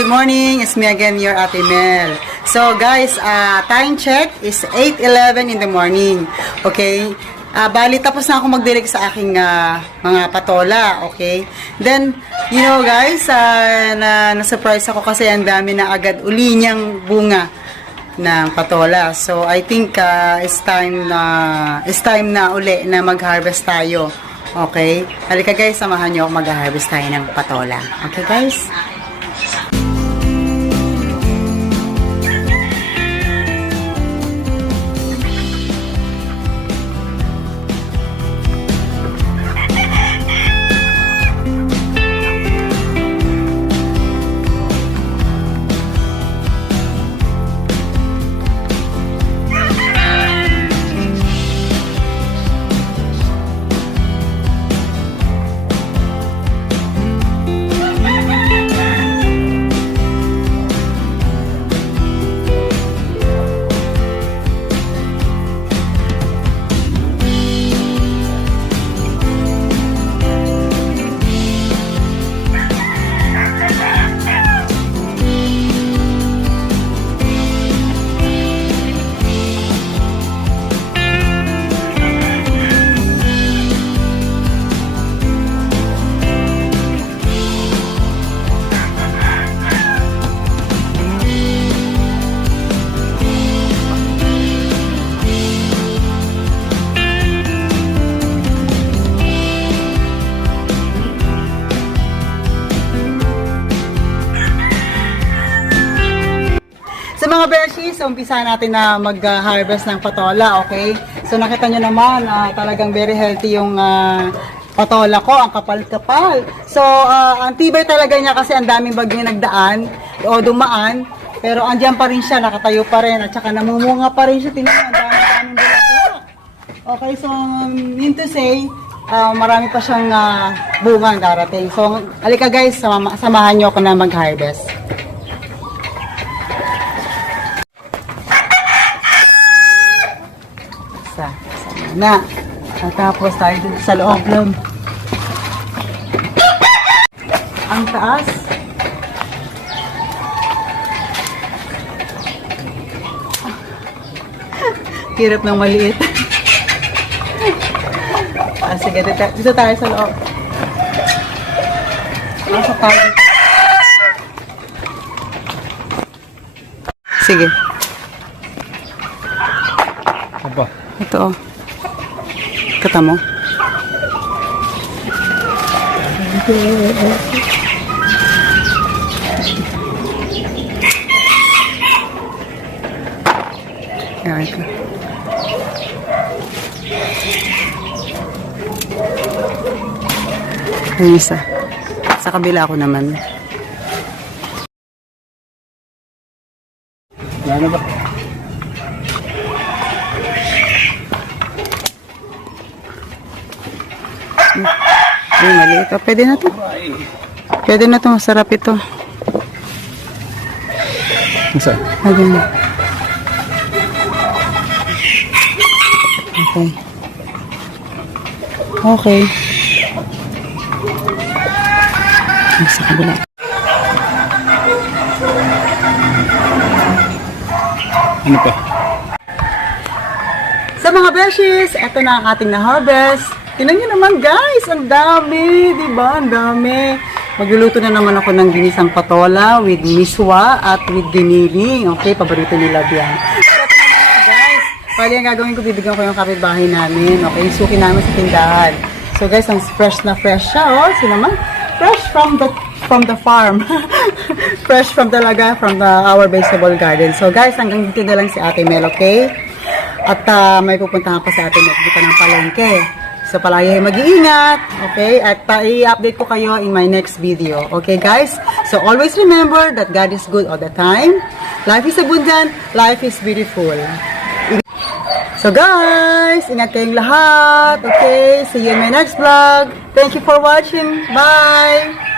good morning. It's me again, your Ate Mel. So guys, time check is 8:11 in the morning. Okay? Bali, tapos na ako magdilig sa aking mga patola. Okay? Then, you know guys, na-surprise ako kasi ang dami na agad uli niyang bunga ng patola. So, I think it's time na uli na mag-harvest tayo. Okay? Halika guys, samahan niyo ako mag-harvest tayo ng patola. Okay guys? Sa mga bershies, umpisa natin na mag-harvest ng patola, okay? So nakita nyo naman, talagang very healthy yung patola ko, ang kapal-kapal. So ang tibay talaga niya kasi ang daming bagyo nagdaan o dumaan, pero andyan pa rin siya, nakatayo pa rin, at saka namumunga pa rin siya, tingnan, ang daming bulaklak. Okay, so mean to say, marami pa siyang bungang darating. So alika guys, samahan nyo ako na mag-harvest. Na. At tapos tayo dun sa loob lang. Ang taas. Hirap ng maliit. Sige, dito tayo sa loob. Nasa tayo. Sige. Apa? Ito oh. Kata mo? Ayan ito. Ayan isa. Sa kabila ako naman. Ano ba? Ay, maliit. Pwede na to. Pwede na to. Masarap ito. Masa? Pwede na. Okay. Okay. Sa kabila. Ano pa? Sa mga beshies, ito na ang ating na-harvest. Tingnan nyo naman guys, ang dami, diba? Ang dami. Magluluto na naman ako ng ginisang patola with miswa at with giniling. Okay, paborito nila yan. Guys, pwede ang gagawin ko, bibigyan ko yung kapitbahay namin. Okay, suki namin sa tindahan. So guys, ang fresh na fresh siya. Oh, sino naman? Fresh from the farm. Fresh from talaga, from our vegetable garden. So guys, hanggang dito na lang si Ate Mel, okay? At may pupuntahan pa sa Ate Mel dito ng palengke. So, palagi mag-iingat, okay? At i-update ko kayo in my next video, okay guys? So, always remember that God is good all the time. Life is abundant, life is beautiful. So, guys, ingat kayong lahat, okay? See you in my next vlog. Thank you for watching. Bye!